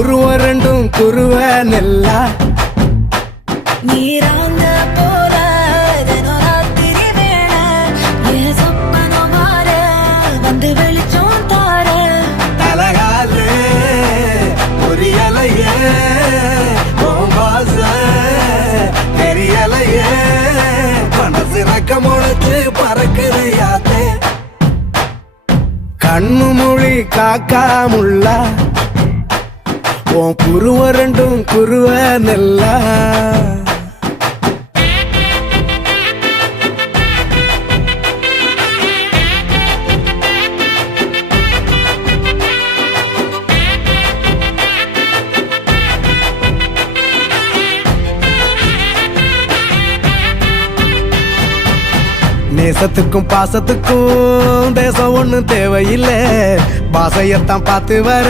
புருவ ரெண்டும் குருவ நெல்லா நீராங்க போல ராத்திரி வேள என் சொப்பனம் மாற வந்து வெளிச்சம் தார தலகாலு புரியலையே உன் பாச தெரியலையே மனசு ரக்க முளைச்சு பறக்குதையாத்தே கண்ணு மொழி காக்காமுள்ளா உன் புருவ ரெண்டும் குருவ நெல்லா நேசத்துக்கும் பாசத்துக்கும் தேசம் ஒண்ணும் தேவையில்லை பாசையத்தான் பார்த்து வர